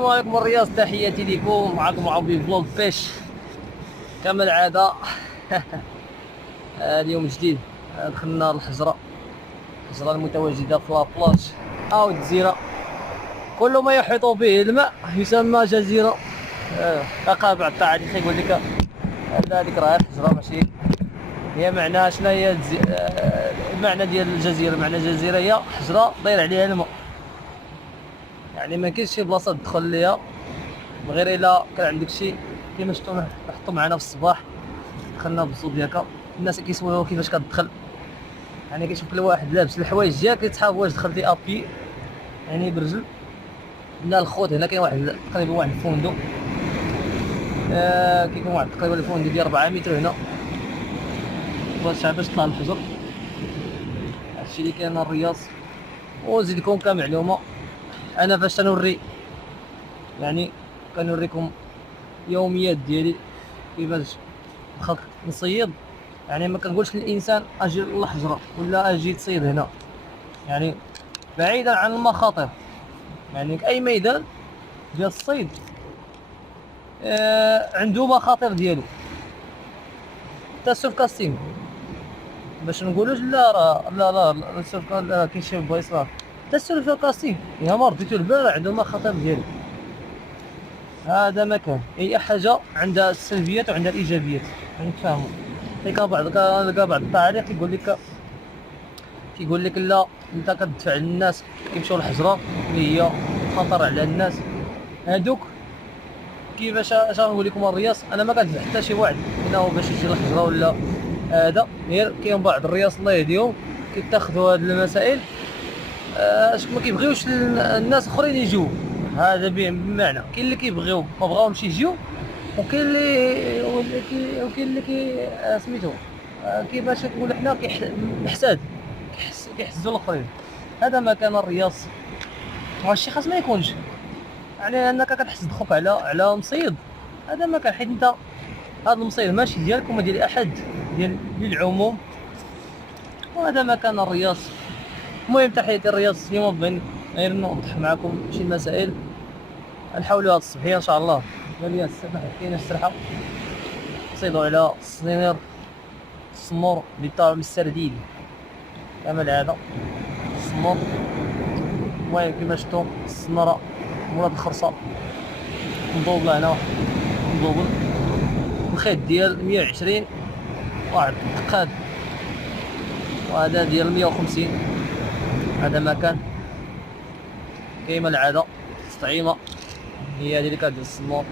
السلام عليكم الرياض، تحياتي لكم. معكم عربي فلوق فيش كما العادة. اليوم جديد. دخلنا الحجرة المتواجدة في لابلاج أو الجزيرة. كل ما يحيط به الماء يسمى جزيرة. تقابع التاريخ يقول لك هذيك راه الحجرة ماشي هي معناها. شنو هي المعنى ديال الجزيرة؟ معنى الجزيرة هي حجرة داير عليها الماء، يعني ما كاينش شي بلاصة تدخل ليها غير الا كان عندك شي كيما شفتو نحطو معنا في الصباح. دخلنا بالزودياكا، الناس كيسولوا كيفاش كتدخل، يعني كيشوف كل واحد لابس الحوايج ديالك كيتحاب واش دخلتي ابي يعني برجل. عندنا الخوت هنا كاين واحد تقريبا واحد الفندق، كيكون واحد تقريبا الفندق ديال 4 متر هنا باش تطلع الحجر. هادشي اللي كاين الرياض. ونزيد لكم كمعلومه، انا فاش تنوري يعني كنوريكم يوميات ديالي كيفاش دخلت نصيد، يعني ما كنقولش للانسان اجي للحجره ولا اجي تصيد هنا، يعني بعيدا عن المخاطر. يعني اي ميدان ديال الصيد عنده مخاطر ديالو. حتى السوف كاستينغ باش نقولوش لا راه لا السوف كاين شي بلايص راه حتى السوف كاستينغ يا مار ديتو البارح عنده مخاطر ديالو. هذا مكان اي حاجه عندها السلبيات وعندها الايجابيات، يعني تفهموا. كاين بعض التعليق كيقول لك لا انت كتدفع للناس كيمشيو للحجره اللي هي خطر على الناس هادوك. كيفاش اش نقول لكم الرياس، انا ما كندفع حتى شي واحد انه باش يجي للحجره ولا هذا. غير كاين بعض الرياس الله يهديهم كيتاخذوا هاد المسائل ما كيبغيوش الناس اخرين يجيو. هذا بمعنى كاين اللي كيبغيو ما بغاهمش يجيو، وكاين اللي سميتو كيفاش تقول حنا محساد كيحسدوا الاخرين. هذا ما كان الرياض. وهادشي خاص ما يكونش، يعني انك كتحسد خوك على مصيد. هذا ما كان، حيت انت هذا المصيد ماشي ديالك وما ديال احد، ديال للعموم. وهذا ما كان الرياض. المهم تحياتي الرياض. اليوم بغيت غير نوضح معكم شي مسائل نحاولوا هاد الصبحيه ان شاء الله. قال السباحه كاينه السرحه نصيدوا على الصنير السمور اللي طالع من السرديل كما العاده. السمور المهم كيما شفتوا السناره مولات الخرصه مضوبله هنا، مضوبل الخيط ديال 120 واحد التقاد، وهذا ديال 150. هذا مكان كيما العاده الطعيمه هي هذه اللي كدير السمور.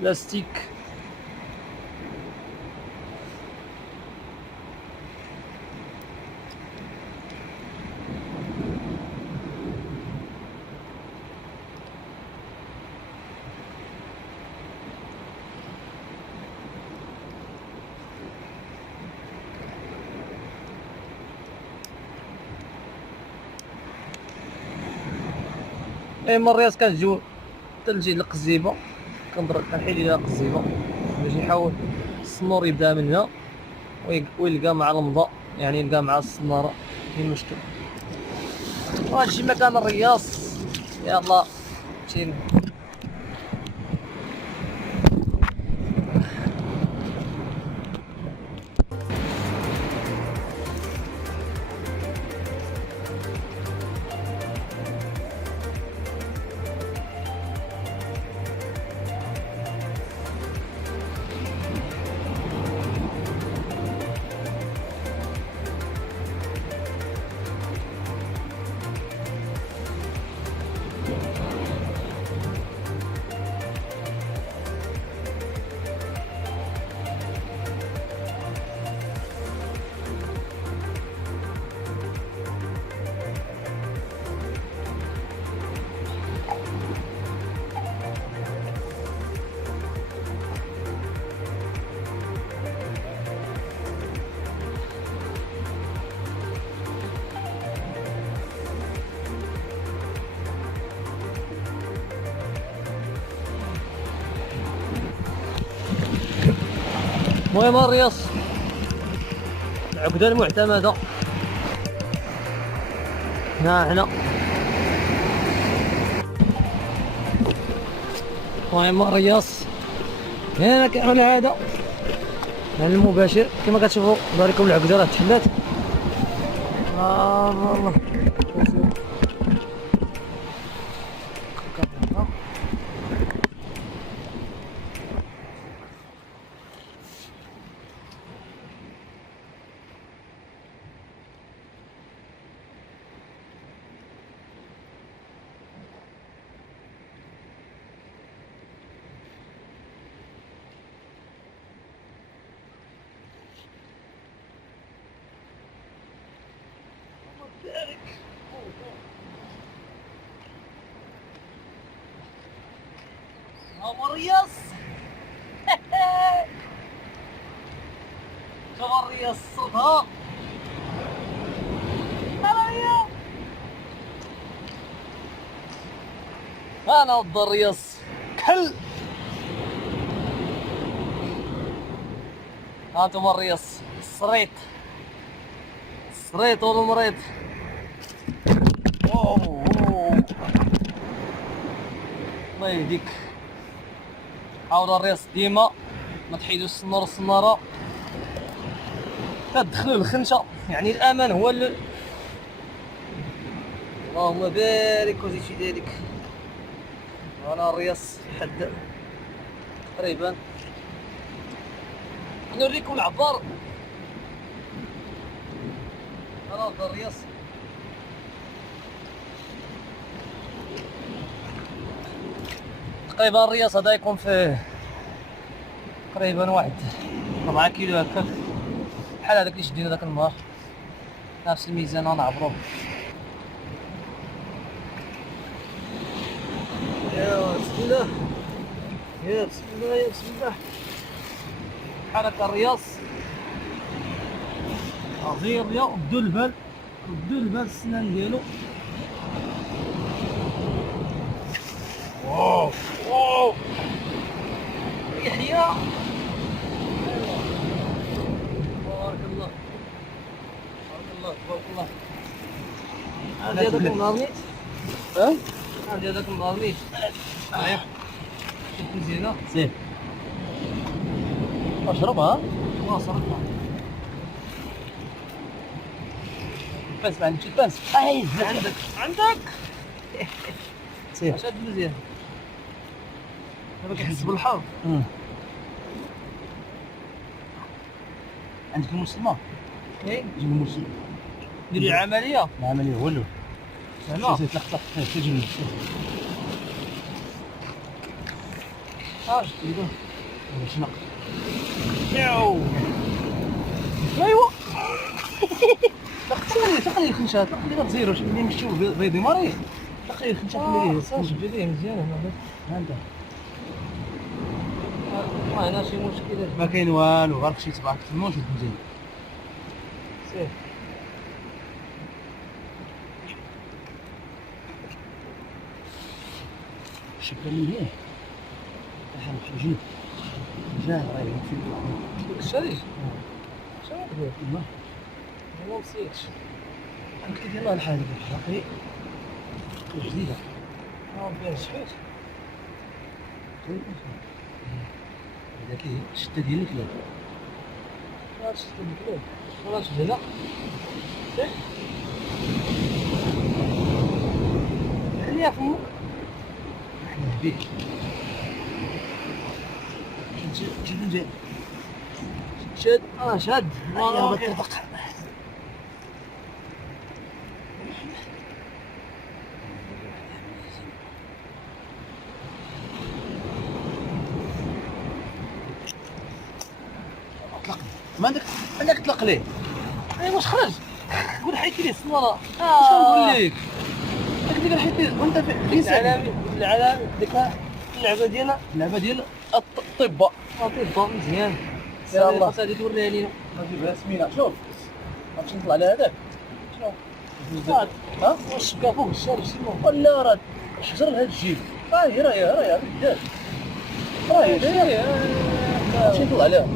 بلاستيك اي مريات كنجيو تلجي للقزيبه، كنحيد ليها القزيبه باش يحاول السنور يبدا من هنا ويلقى مع المضاء، يعني يلقى مع السناره كاين مشكل. وهادشي مكان الرياص. يلا مشينا. المهم الرياض العقدة المعتمدة ها هنا. المهم الرياض هنا كيعمل هذا المباشر كما كتشوفوا. باركم العقدة راه تحلات. الله هو الرياض. شوف الرياض صوتها. انا ضد الرياض كحل. هانتم الرياض الصريط الصريط والمريض. الله يهديك. حاول الرياض ديما ما تحيدوش السناره السناره تدخلوا الخنشه، يعني الامان هو اللهم بارك وزيد في ذلك. وانا الرياض حد تقريبا نوريكم العبار. انا الرياض تقريبا الرياض هذا يكون فيه تقريبا واحد 4 كيلو هكاك، بحال هذاك اللي شدينا ذاك النهار نفس الميزان ونعبروه. يا بسم الله يا بسم الله يا بسم الله. حركة الرياض عظيم. اليوم بدو البال السنان ديالو. واو يحيى بارك الله تبارك الله. هذا هذاك النارنيت. هذا هذاك النارنيت. شفت مزيانة سير اشربها واصرفها. بس ما عندكش البنس. عندك سير شاد مزيان. دابا كيحس بالحر. عندك المسلمة؟ ايه جيب المسلمة ديري العملية. العملية هو الاول زعما تلقط تجي شتيدو شنق ياو ايوا تقلي الخنشات اللي غتزيرو اللي نمشيو بيضي مريض. تقلي الخنشات اللي صافي بديه مزيان. ها انت ما هنا شي مشكل ما كاين والو غير خشي تبعك في الموت مزيان. سير شكرا من هنا احنا محتاجين جاه راهي في الشريك شنو دير الله ما نسيتش نكتب يلاه الحاجه باقي جديده فيها شحيت هذاك الشده ديال الكلاب. هاد الشده ديال الكلاب ولا شد هنا خليها فمك احنا بيه جيب شد شد والله كيطق. ما عندك تطلق ليه. اي واش خرج قول حيت لي السناره. واش نقول لك داك اللي حيت لي وانت في العلامه ديك اللعبه ديالنا اللعبه ديال الطب مزيان ان شاء الله. غادي توريها لينا نجيبها سمينه. شوف غنمشي نطلع على هذاك شنو ها واش بقى فوق الشارع شنو ولا راه شجر لهاد الجيب. راهي رجال راهي نمشي نطلع عليها.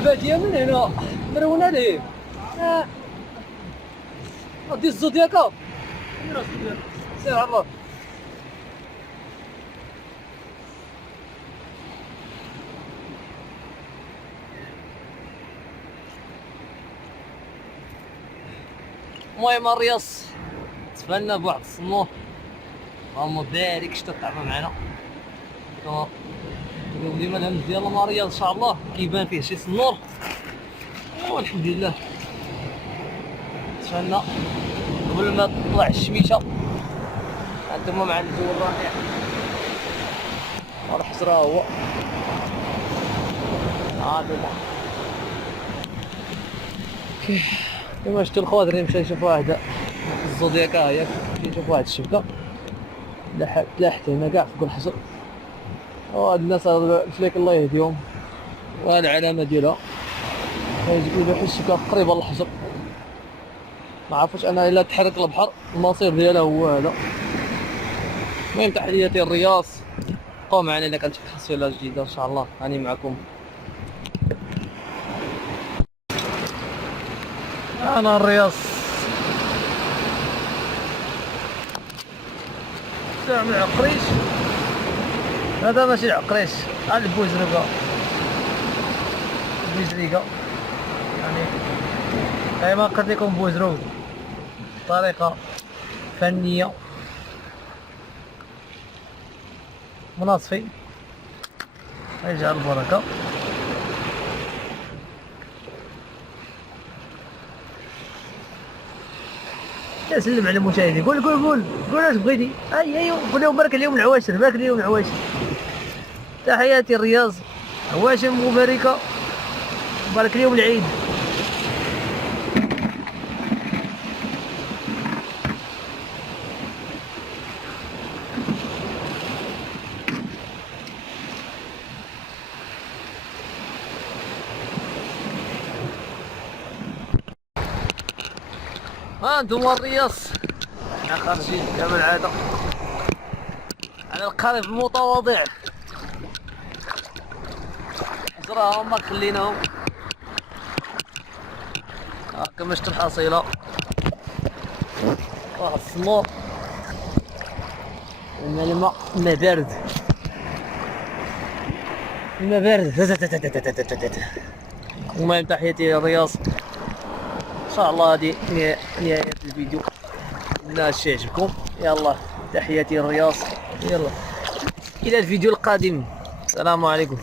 الباديه من هنا مرونه ليه غادي الزودياكا سير على الله. المهم الرياس تفلنا بواحد الصنور اللهم بارك شتا الطعمه معنا اليوم ديما الهمز ديال المارياض ان شاء الله كيبان فيه شي صنور والحمد لله تفلنا قبل ما تطلع الشميشه. هانتوما مع الجو الرائع والحجره هو هذا كيما شفتوا الخواتر مشى يشوف واحد الزودياكا هي يشوف واحد الشبكه تلاحت هنا كاع فوق الحجر. وهاد الناس الفليك الله يهديهم وهاد العلامه ديالها يجيبوا واحد الشبكه قريبه للحجر. ما عرفتش انا الا تحرك البحر المصير ديالها هو هذا. المهم تحياتي الرياض بقاو معنا الا كانت تحصيله جديده ان شاء الله راني معكم. انا الرياض سامع العقريش هذا ماشي العقريش هذا البوزرقه البوزريقه يعني دائما قد يكون بوزروق بطريقه فنيه مناصفي يجعل البركه. سلم على المشاهدين قول قول قول قول اش بغيتي. ايوا قول لهم بارك اليوم العواشر بارك اليوم العواشر. تحياتي الرياض هواشم مباركه بارك اليوم العيد. ها انتم الرياض احنا خارجين كما العاده على القارب المتواضع. حجرة هما خليناهم كما شفتوا الحصيله واحد الصنور الماء بارد الماء بارد. المهم تحياتي الرياض ان شاء الله هذه نهاية الفيديو. لا الشيء يعجبكم يلا تحياتي الرياض يلا الى الفيديو القادم. السلام عليكم.